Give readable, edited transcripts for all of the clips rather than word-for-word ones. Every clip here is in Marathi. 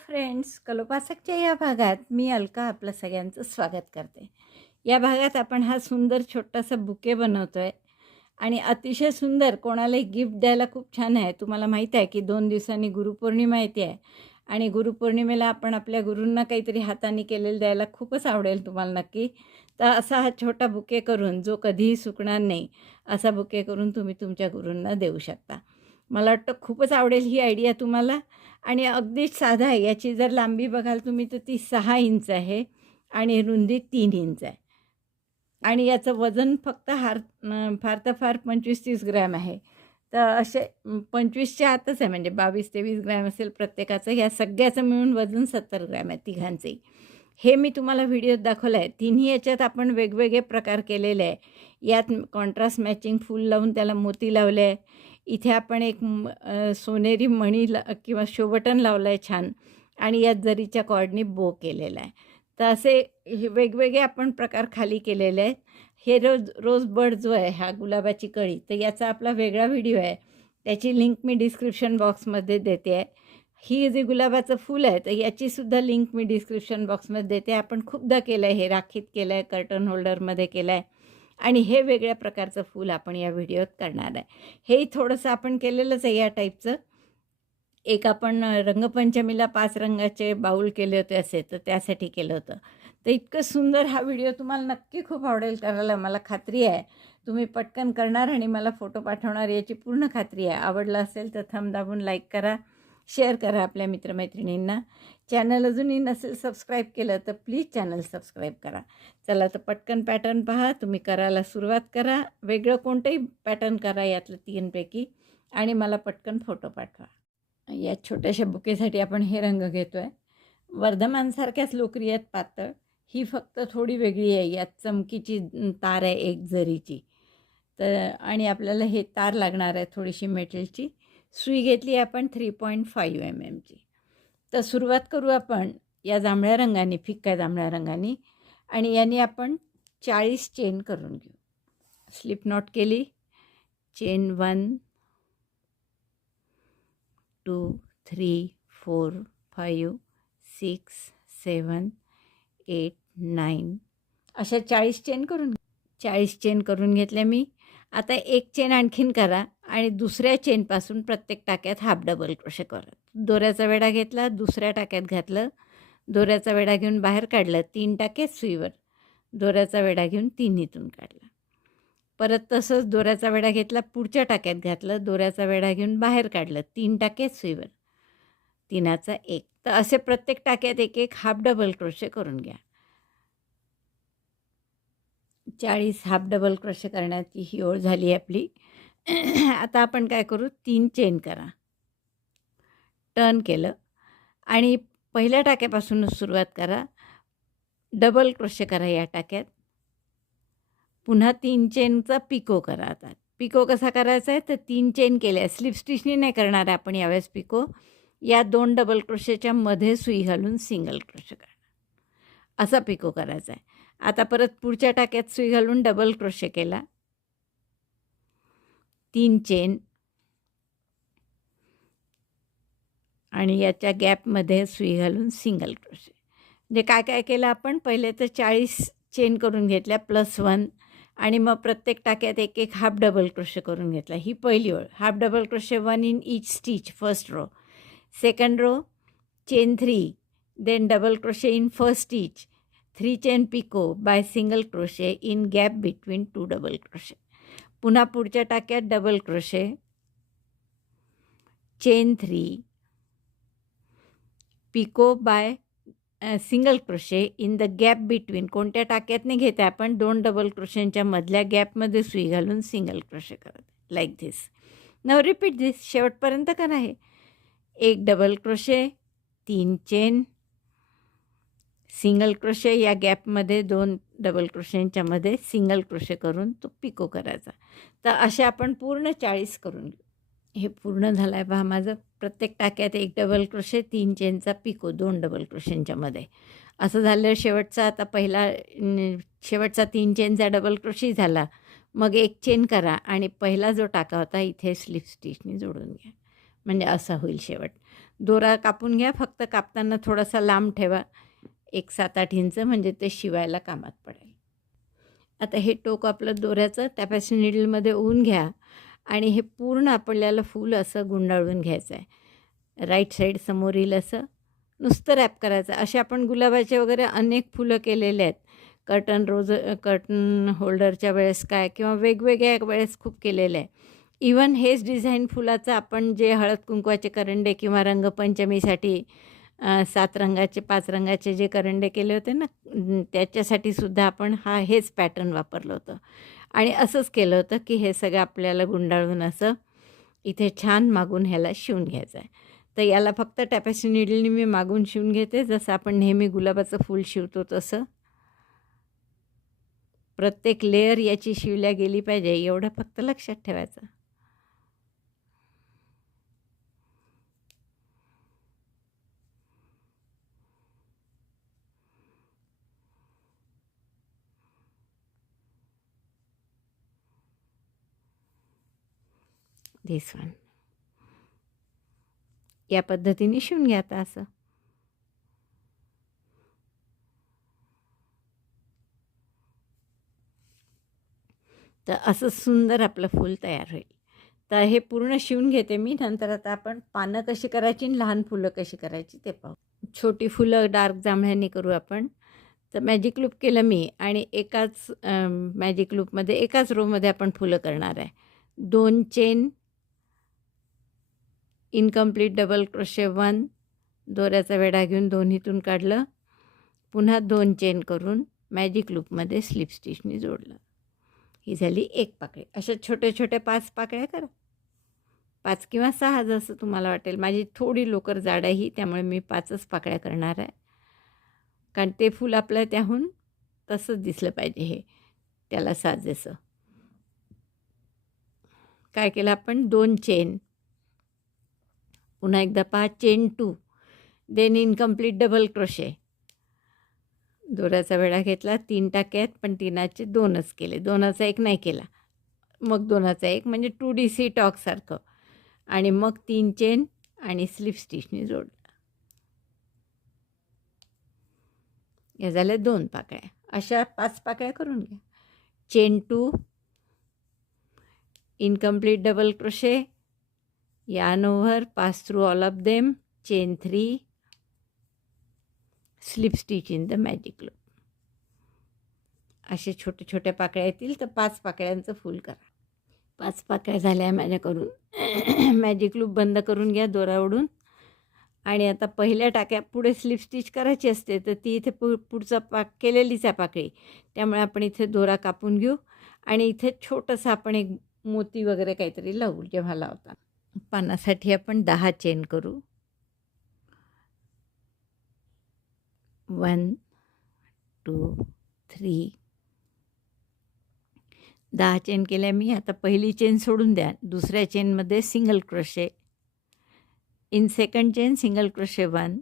फ्रेंड्स, कलोपासकच्या या भागात मी अलका आपलं सगळ्यांचं स्वागत करते. या भागात आपण हा सुंदर छोटासा बुके बनवतोय आणि अतिशय सुंदर कोणालाही गिफ्ट द्यायला खूप छान आहे. तुम्हाला माहीत आहे की 2 दिवसांनी गुरुपौर्णिमा येते आहे आणि गुरुपौर्णिमेला आपण आपल्या गुरूंना काहीतरी हाताने केलेलं द्यायला खूपच आवडेल तुम्हाला नक्की. तर असा हा छोटा बुके करून जो कधीही सुकणार नाही असा बुके करून तुम्ही तुमच्या गुरूंना देऊ शकता. मला वाटतं खूपच आवडेल ही आयडिया तुम्हाला. आणि अगदीच साधा आहे. याची जर लांबी बघाल तुम्ही तर ती 6 इंच आहे आणि रुंदी 3 इंच आहे. आणि याचं वजन फक्त फार तर फार 25-30 ग्रॅम आहे. तर असे 25च्या आतच आहे, म्हणजे 22 ते 20 ग्रॅम असेल प्रत्येकाचं. या सगळ्याचं मिळून वजन 70 ग्रॅम आहे तिघांचंही. हे मी तुम्हाला व्हिडिओत दाखवलं आहे. तिन्ही याच्यात आपण वेगवेगळे प्रकार केलेले आहे. यात कॉन्ट्रास्ट मॅचिंग फूल लावून त्याला मोती लावले आहे. इथे आपण एक सोनेरी मणी किंवा शोबटन लावलं आहे छान, आणि यात जरीच्या कॉर्डनी बो केलेला आहे. तर असे हे वेगवेगळे आपण प्रकार खाली केलेले आहेत. हे रोज बड जो आहे, हा गुलाबाची कळी, तर याचा आपला वेगळा व्हिडिओ आहे. त्याची लिंक मी डिस्क्रिप्शन बॉक्समध्ये देते आहे. ही जे गुलाबाचं फूल आहे तर याचीसुद्धा लिंक मी डिस्क्रिप्शन बॉक्समध्ये देते. आपण खूपदा केलं आहे, हे राखीत केलं आहे, कर्टन होल्डरमध्ये केलं आहे, आणि हे वेगळ्या प्रकारचं फूल आपण या व्हिडिओत करणार आहे. हेही थोडंसं आपण केलेलंच आहे या टाईपचं. एक आपण रंगपंचमीला 5 रंगाचे बाऊल केले होते असे, तर त्यासाठी केलं होतं. तर इतकं सुंदर हा व्हिडिओ तुम्हाला नक्की खूप आवडेल करायला, मला खात्री आहे. तुम्ही पटकन करणार आणि मला फोटो पाठवणार याची पूर्ण खात्री आहे. आवडला असेल तर थंब दाबून लाईक करा, शेअर करा आपल्या मित्रमैत्रिणींना. चॅनल अजूनही नसेल सबस्क्राईब केलं तर प्लीज चॅनल सबस्क्राईब करा. चला तर पटकन पॅटर्न पहा, तुम्ही करायला सुरुवात करा. वेगळं कोणतंही पॅटर्न करा यातलं 3पैकी, आणि मला पटकन फोटो पाठवा. या छोट्याशा बुकेसाठी आपण हे रंग घेतो आहे. वर्धमानसारख्याच लोकरी आहेत पातळ. ही फक्त थोडी वेगळी आहे. यात चमकीची तार आहे एक जरीची. तर आणि आपल्याला हे तार लागणार आहे थोडीशी मेटलची. सुई घेतली आपण 3.5 mmची. तर सुरुवात करू आपण या जांभळ्या रंगाने, फिक्या जांभळ्या रंगाने, आणि याने आपण 40 चेन करून घेऊ. स्लिप नॉट केली, चेन 1 2 3 4 5 6 7 8 9 अशा 40 चेन करून 40 चेन करून घेतल्या मी. आता एक चेन आणखीन करा आणि दुसऱ्या चेनपासून प्रत्येक टाक्यात हाफ डबल क्रोशे करा. दोऱ्याचा वेढा घेतला, दुसऱ्या टाक्यात घातलं, दोऱ्याचा वेढा घेऊन बाहेर काढलं, 3 टाके सुईवर, दोऱ्याचा वेढा घेऊन तिन्हीतून काढला. परत तसंच दोऱ्याचा वेढा घेतला, पुढच्या टाक्यात घातलं, दोऱ्याचा वेढा घेऊन बाहेर काढलं, 3 टाके सुईवर, 3चा 1. तर असे प्रत्येक टाक्यात एक एक हाफ डबल क्रोशे करून घ्या. 40 हाफ डबल क्रोशे करण्याची ही ओळ झाली आपली. आता आपण काय करू, 3 चेन करा. टर्न केलं आणि पहिल्या टाक्यापासूनच सुरुवात करा. डबल क्रोशे करा या टाक्यात. पुन्हा 3 चेनचा पिको करा. आता पिको कसा करायचा आहे, तर 3 चेन केल्या, स्लिप स्टिचनी नाही करणार आहे आपण यावेळेस पिको. या 2 डबल क्रोशेच्या मध्ये सुई घालून सिंगल क्रोशे करणार, असा पिको करायचा आहे. आता परत पुढच्या टाक्यात सुई घालून डबल क्रोशे केला, 3 चेन, आणि याच्या गॅपमध्ये सुई घालून सिंगल क्रोशे. म्हणजे काय काय केलं आपण, पहिले तर 40 चेन करून घेतल्या +1, आणि मग प्रत्येक टाक्यात एक एक हाफ डबल क्रोशे करून घेतला. ही पहिली ओळ. Half double crochet 1 in each stitch, first row. Second row, chain 3, then double crochet in first stitch, 3 chain picot by single crochet in gap between 2 double crochet. पुन्हा पुढच्या टाक्यात double crochet, chain 3, picot by single crochet in the gap between, कोणत्या टाक्यातने घेते आपण, 2 डबल क्रोशेंच्या मधल्या गॅपमध्ये सुई घालून सिंगल क्रोशे करत, like this. Now repeat this, शेवटपर्यंत करा हे. एक double crochet, 3 chain, single crochet, या गॅपमध्ये 2 डबल क्रोशेंच्या मध्ये सिंगल क्रोशे करून तो पिको करायचा. तर असे आपण पूर्ण 40 करून घेऊ. हे पूर्ण झालं आहे पहा माझं. प्रत्येक टाक्यात एक डबल क्रोशे, 3 चेनचा पिको, 2 डबल क्रोशेंच्या मध्ये. असं झालं. शेवटचा आता शेवटचा 3 चेनचा डबल क्रोशे झाला. मग एक चेन करा आणि पहिला जो टाका होता इथे स्लिप स्टिचनी जोडून घ्या. म्हणजे असा होईल शेवट. दोरा कापून घ्या, फक्त कापताना थोडासा लांब ठेवा, एक 7-8 इंच, म्हणजे ते शिवायला कामात पडेल. आता हे टोक आपलं दोऱ्याचं टॅपेस्ट्री नीडलमध्ये ओवून घ्या आणि हे पूर्ण आपल्याला फूल असं गुंडाळून घ्यायचं आहे. राईट साईड समोर येईल असं नुसतं रॅप करायचं. असे आपण गुलाबाचे वगैरे अनेक फुलं केलेले आहेत. कर्टन होल्डरच्या वेळेस काय किंवा वेगवेगळ्या वेळेस खूप केलेलं आहे. इवन हेच डिझाईन फुलाचं आपण जे हळद कुंकवाचे करंडे किंवा रंगपंचमीसाठी 7 रंगाचे 5 रंगाचे जे करंडे केले होते ना, त्याच्यासाठी सुद्धा आपण हेच पॅटर्न वापरलं होतं. आणि असंच केलं होतं की हे सगळं आपल्याला गुंडाळून असं इथे छान मागून ह्याला शिवून घ्यायचं आहे. तर याला फक्त टॅपेस्ट्री नीडलने मी मागून शिवून घेते, जसं आपण नेहमी गुलाबाचं फूल शिवतो तसं. प्रत्येक लेयर याची शिवल्या गेली पाहिजे एवढं फक्त लक्षात ठेवायचं. धिस वन या पद्धतीने शिवून घ्या आता असं. तर असं सुंदर आपलं फूल तयार होईल. तर हे पूर्ण शिवून घेते मी. नंतर आता आपण पानं कशी करायची आणि लहान फुलं कशी करायची ते पाहू. छोटी फुलं डार्क जांभळ्यांनी करू आपण. तर मॅजिक लूप केलं मी आणि एकाच मॅजिक लूपमध्ये एकाच रोमध्ये आपण फुलं करणार आहे. 2 चेन, इनकम्प्लीट डबल क्रोशे 1, दोऱ्याचा वेढा घेऊन दोन्हीतून काढलं, पुन्हा 2 चेन करून मॅजिक लूपमध्ये स्लिप स्टिचनी जोडलं. ही झाली एक पाकळी. अशा छोट्या छोट्या 5 पाकळ्या करा, 5 किंवा 6 जसं तुम्हाला वाटेल. माझी थोडी लोकर जाड आहे ही, त्यामुळे मी 5च पाकळ्या करणार आहे, कारण ते फूल आपल्या त्याहून तसंच दिसलं पाहिजे हे त्याला साजेसं. काय केलं आपण, 2 चेन, पुन्हा एकदा 5 chain 2, then incomplete double crochet, दोऱ्याचा वेढा घेतला, 3 टाके आहेत पण 3चे 2च केले, 2चा 1 नाही केला, मग 2चा 1 म्हणजे 2DC टॉकसारखं, आणि मग 3 चेन आणि स्लिप स्टिचनी जोडलं. या झाल्या 2 पाकळ्या. अशा 5 पाकळ्या करून घ्या. Chain 2, incomplete double crochet, yarn over, pass through all of them, chain 3, slip stitch in the magic loop. असे छोटे छोट्या पाकळ्या येतील. तर 5 पाकळ्यांचं फूल करा. 5 पाकळ्या झाल्या माझ्याकडून. मॅजिक लूप बंद करून घ्या दोरा ओढून. आणि आता पहिल्या टाक्या पुढे स्लिप स्टिच करायची असते, तर ती इथे पुढचा केलेलीच आहे पाकळी, त्यामुळे आपण इथे दोरा कापून घेऊ आणि इथे छोटंसं आपण एक मोती वगैरे काहीतरी लावू. जेव्हा लावता पानासाठी आपण 10 चेन करू. 1 2 3 10 चेन केल्या मी. आता पहिली चेन सोडून द्या. दुसऱ्या चेनमध्ये single crochet, in second chain single crochet 1,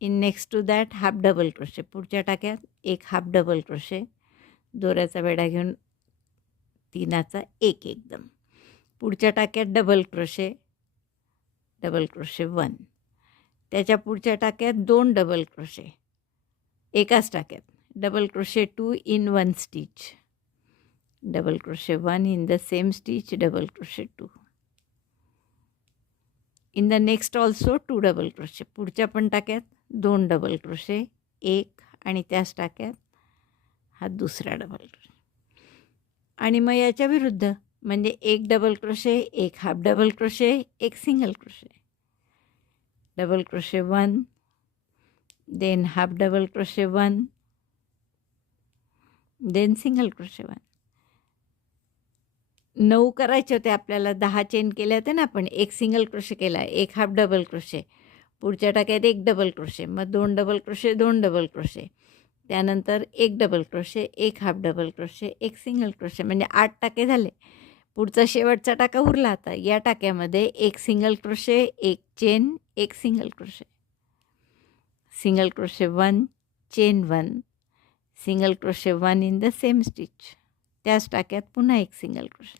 in next to that half double crochet, पुढच्या टाक्यात एक हाफ डबल क्रोशे, दोऱ्याचा वेढा घेऊन 3चा 1 एकदम, पुढच्या टाक्यात डबल क्रोशे 1, त्याच्या पुढच्या टाक्यात 2 डबल क्रोशे, एकाच टाक्यात double crochet 2 in 1 stitch, double crochet 1 in the same stitch, double crochet 2, in the next also 2 double crochet, पुढच्या पण टाक्यात 2 डबल क्रोशे, 1, आणि त्याच टाक्यात हा दुसरा डबल क्रोशे, आणि मग याच्या विरुद्ध म्हणजे 1 double crochet, 1 half double crochet, 1 single crochet, double crochet 1, then half double crochet 1, then single crochet 1. 9 करायचे होते आपल्याला. 10 चेन केले होते ना आपण. 1 सिंगल क्रोशे केला, 1 हाफ डबल क्रोशे, पुढच्या टाक्यात 1 डबल क्रोशे, मग 2 डबल क्रोशे, 2 डबल क्रोशे, त्यानंतर 1 double crochet, 1 half double crochet, 1 single crochet, म्हणजे 8 टाके झाले. पुढचा शेवटचा टाका उरला. आता या टाक्यामध्ये 1 single crochet, 1 chain, 1 single crochet, single crochet 1, chain 1, single crochet 1 in the same stitch, त्याच टाक्यात पुन्हा 1 सिंगल क्रोशे.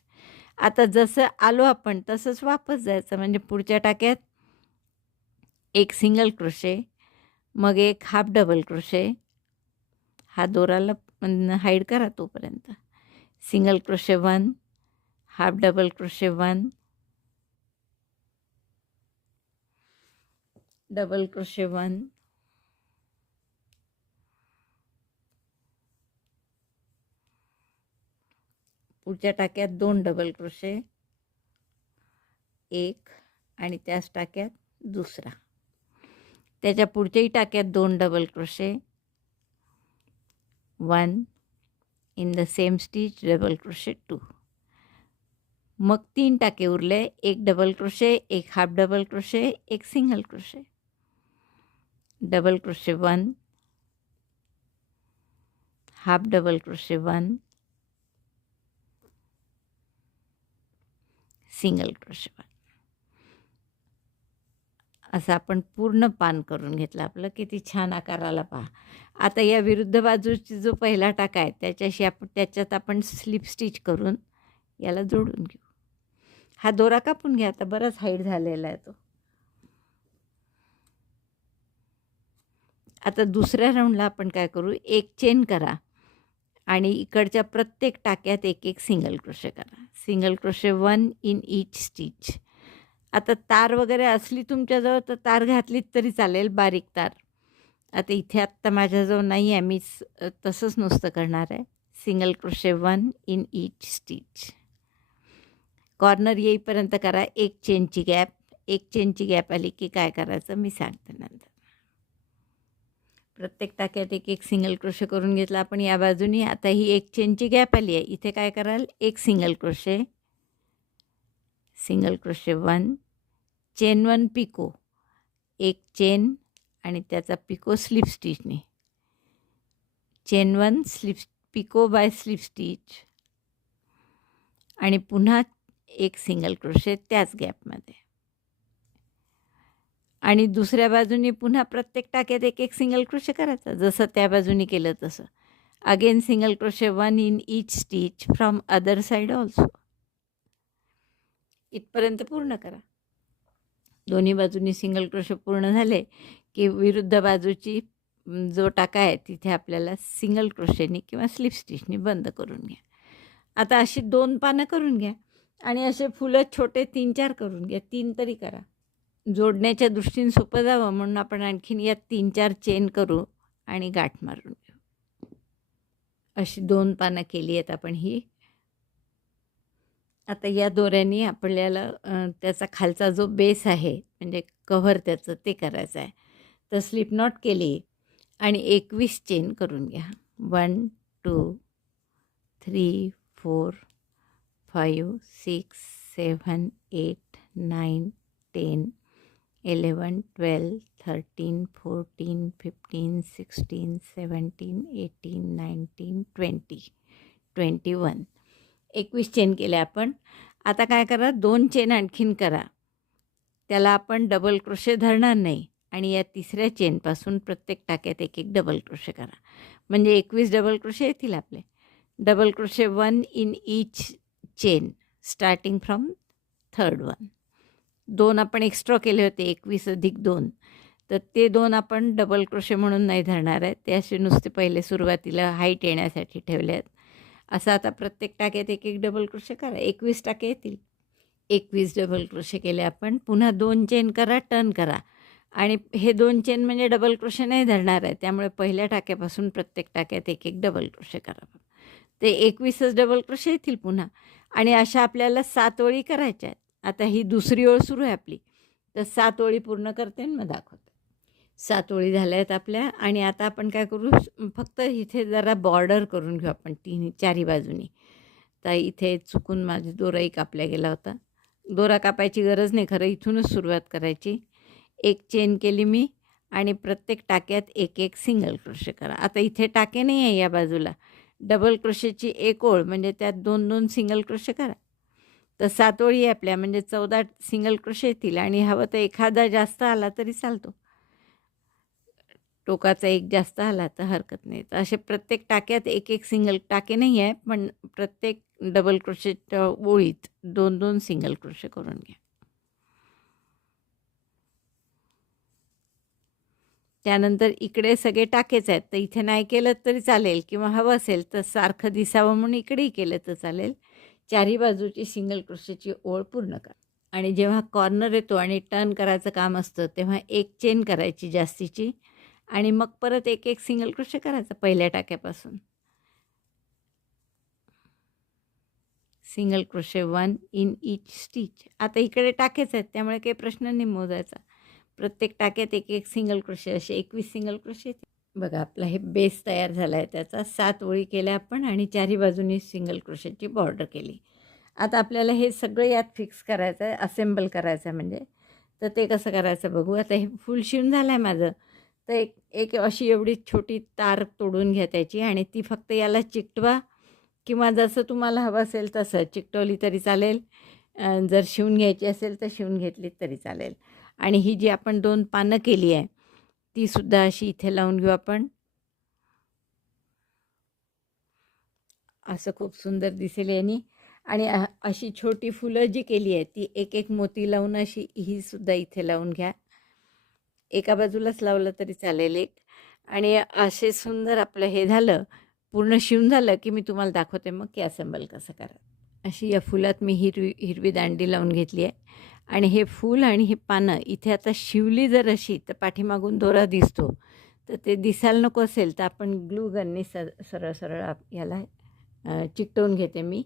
आता जसं आलो आपण तसंच वापस जायचं, म्हणजे पुढच्या टाक्यात एक सिंगल क्रोशे, मग एक हाफ डबल क्रोशे, हा दोराला हाईड करा तोपर्यंत, single crochet 1, half double crochet 1, double crochet 1, पुढच्या टाक्यात 2 डबल क्रोशे, एक आणि त्याच टाक्यात दुसरा, त्याच्या पुढच्याही टाक्यात 2 double crochet, 1 in the same stitch, double crochet 2, मग 3 टाके उरले, एक डबल क्रोशे, एक हाफ डबल क्रोशे, एक single crochet, double crochet 1, half double crochet 1, single crochet 1. असं आपण पूर्ण पान करून घेतलं. आपलं किती छान आकाराला पहा. आता या विरुद्ध बाजूची जो पहिला टाका आहे त्याच्यात आपण स्लिप स्टिच करून याला जोडून घेऊ. हा दोरा कापून घ्या, आता बराच हाईट झालेला आहे तो. आता दुसऱ्या राऊंडला आपण काय करू, एक चेन करा आणि इकडच्या प्रत्येक टाक्यात एक एक सिंगल क्रोशे करा, single crochet 1 in each stitch. आता तार वगैरे असली तुमच्याजवळ तर तार घातलीत तरी चालेल, बारीक तार. आता इथे आत्ता माझ्याजवळ नाही आहे, मी तसंच नुसतं करणार आहे, single crochet 1 in each stitch. Corner येईपर्यंत करा, एक चेनची गॅप आली की काय करायचं मी सांगते नंतर. प्रत्येक टाक्यात एक एक सिंगल क्रोशे करून घेतला आपण या बाजूनी. आता ही एक चेनची गॅप आली आहे, इथे काय कराल, एक single crochet, single crochet 1, chain 1 picot, एक चेन आणि त्याचा पिको स्लिप स्टिचने, chain 1 slip picot by slip stitch आणि पुन्हा एक सिंगल क्रोशे त्याच गॅपमध्ये, आणि दुसऱ्या बाजूने पुन्हा प्रत्येक टाक्यात एक एक सिंगल क्रोशे करायचा, जसं त्या बाजूने केलं तसं. Again single crochet 1 in each stitch from other side also. इथपर्यंत पूर्ण करा. दोन्ही बाजूनी सिंगल क्रोशे पूर्ण झाले की विरुद्ध बाजूची जो टाका आहे तिथे आपल्याला सिंगल क्रोशेने किंवा स्लिप स्टिचने बंद करून घ्या. आता अशी 2 पानं करून घ्या आणि असे फुलं छोटे 3-4 करून घ्या, 3 तरी करा. जोडण्याच्या दृष्टीने सोपं जावं म्हणून आपण आणखीन यात 3-4 चेन करू आणि गाठ मारून घेऊ. अशी 2 पानं केली आहेत आपण ही. आता या दोऱ्यांनी आपल्याला त्याचा खालचा जो बेस आहे म्हणजे कव्हर त्याचं ते करायचं आहे. तर स्लिप नॉट केली आणि 21 चेन करून घ्या. 1 2 3 4 5 6 7 8 9 10 11 12 13 14 15 16 17 18 19 20 21 21 चेन केल्या आपण. आता काय करा, 2 चेन आणखीन करा, त्याला आपण डबल क्रोशे धरणार नाही आणि या तिसऱ्या चेनपासून प्रत्येक टाक्यात एक एक डबल क्रोशे करा, म्हणजे 21 डबल क्रोशे येतील आपले. Double crochet 1 in each chain starting from third one. 2 आपण एक्स्ट्रा केले होते, 21 अधिक 2, तर ते 2 आपण डबल क्रोशे म्हणून नाही धरणार आहे, ते असे नुसते पहिले सुरुवातीला हाईट येण्यासाठी ठेवले आहेत. असं आता प्रत्येक टाक्यात एक एक डबल क्रोशे करा, 21 टाके येतील. 21 डबल क्रोशे केले आपण. पुन्हा 2 चेन करा, टर्न करा आणि हे 2 चेन म्हणजे डबल क्रोशे नाही धरणार आहे, त्यामुळे पहिल्या टाक्यापासून प्रत्येक टाक्यात एक एक डबल क्रोशे करा. ते 21च डबल क्रोशे येतील पुन्हा, आणि अशा आपल्याला 7 ओळी करायच्या आहेत. आता ही दुसरी ओळ सुरू आहे आपली, तर 7 ओळी पूर्ण करते आणि मग दाखवते. 7 ओळी झाल्या आहेत आपल्या, आणि आता आपण काय करू, फक्त इथे जरा बॉर्डर करून घेऊ आपण चारही बाजूनी. तर इथे चुकून माझी दोराही कापल्या गेला होता. दोरा कापायची गरज नाही, खरं इथूनच सुरुवात करायची. एक चेन केली मी आणि प्रत्येक टाक्यात एक एक सिंगल क्रोशे करा. आता इथे टाके नाही आहे या बाजूला, डबल क्रोशेची एक ओळ म्हणजे त्यात 2-2 सिंगल क्रोशे करा. तर 7 ओळी आहे आपल्या, म्हणजे 14 सिंगल क्रोशे येतील, आणि हवं तर एखादा जास्त आला तरी चालतो. टोकाचा एक जास्त आला तर हरकत नाही. तर असे प्रत्येक टाक्यात एक एक सिंगल टाके नाही आहे, पण प्रत्येक डबल क्रोशेच्या ओळीत 2-2 सिंगल क्रोशे करून घ्या. त्यानंतर इकडे सगळे टाकेच आहेत, तर इथे नाही केलं तरी चालेल किंवा हवं असेल तर सारखं दिसावं म्हणून इकडेही केलं तर चालेल. चारी बाजूची सिंगल क्रोशेची ओळ पूर्ण करा. आणि जेव्हा कॉर्नर येतो आणि टर्न करायचं काम असतं, तेव्हा एक चेन करायची जास्तीची आणि मग परत एक एक सिंगल क्रोशे करायचा पहिल्या टाक्यापासून. Single crochet 1 in each stitch. आता इकडे टाकेच आहेत, त्यामुळे काही प्रश्न नाही मोजायचा. प्रत्येक टाक्यात एक एक सिंगल क्रोशे, असे 21 सिंगल क्रोशे. बघा आपला हे बेस तयार झाला आहे त्याचा. 7 ओळी केल्या आपण आणि चारी बाजूनी सिंगल क्रोशेची बॉर्डर केली. आता आपल्याला हे सगळं यात फिक्स करायचं आहे, असेंबल करायचं आहे म्हणजे. तर ते कसं करायचं बघू. आता हे फुल शिवून झालं आहे माझं. तर एक एक अशी एवढी छोटी तार तोडून घ्या त्याची आणि ती फक्त याला चिकटवा किंवा जसं तुम्हाला हवं असेल तसं चिकटवली तरी चालेल. जर शिवून घ्यायची असेल तर शिवून घेतली तरी चालेल. आणि ही जी आपण 2 पानं केली आहे, तीसुद्धा अशी इथे लावून घेऊ आपण. असं खूप सुंदर दिसेल यानी. आणि अशी छोटी फुलं जी केली आहे ती एक एक मोती लावून अशी ही सुद्धा इथे लावून घ्या. एका बाजूलाच लावलं तरी चालेल एक. आणि असे सुंदर आपलं हे झालं, पूर्ण शिवून झालं की मी तुम्हाला दाखवते मग की असेंबल कसं करा. अशी या फुलात मी हिरवी हिरवी दांडी लावून घेतली आहे आणि हे फूल आणि हे पानं इथे आता शिवली जर अशी तर पाठीमागून दोरा दिसतो. तर ते दिसायला नको असेल तर आपण ग्लू गननी सरळ सरळ याला चिकटवून घेते मी.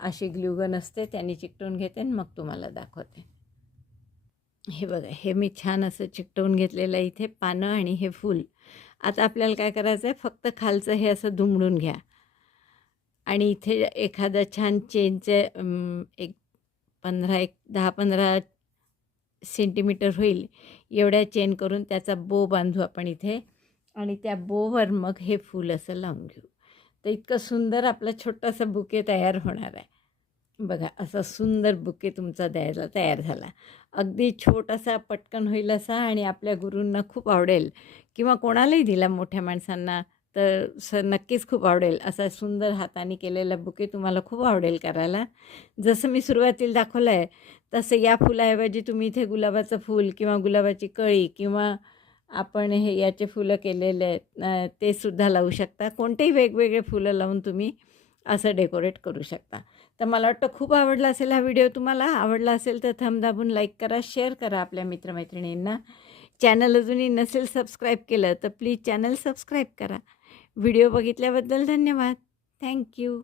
अशी ग्लू गन असते त्याने चिकटवून घेते आणि मग तुम्हाला दाखवते. हे बघा, हे मी छान असं चिकटवून घेतलेलं आहे इथे पानं आणि हे फूल. आता आपल्याला काय करायचं आहे, फक्त खालचं हे असं दुमडून घ्या आणि इथे एखादा छान चेनचे एक 10-15 सेंटीमीटर होईल एवढ्या चेन करून त्याचा बो बांधू आपण इथे आणि त्या बोवर मग हे फूल असं लावून घेऊ. तर इतकं सुंदर आपला छोटासा बुके तयार होणार आहे. बघा असा सुंदर बुके तुमचा द्यायला तयार झाला. अगदी छोटासा पटकन होईल असा आणि आपल्या गुरूंना खूप आवडेल किंवा कोणालाही दिला मोठ्या माणसांना तर नक्कीच खूप आवडेल. असा सुंदर हाताने केलेला बुके तुम्हाला खूप आवडेल करायला. जसं मी सुरुवातीला दाखवलं आहे तसं या फुलाऐवजी तुम्ही इथे गुलाबाचं फूल किंवा गुलाबाची कळी किंवा आपण हे याचे फुलं केलेले आहेत ते सुद्धा लावू शकता. कोणतेही वेगवेगळे फुलं लावून तुम्ही असं डेकोरेट करू शकता. तर मला वाटतं खूप आवडला असेल हा व्हिडिओ. तुम्हाला आवडला असेल तर थंब दाबून लाईक करा, शेअर करा आपल्या मित्रमैत्रिणींना. चॅनल अजूनही नसेल सबस्क्राईब केलं तर प्लीज चॅनल सबस्क्राईब करा. व्हिडिओ बघितल्याबद्दल धन्यवाद. थँक्यू.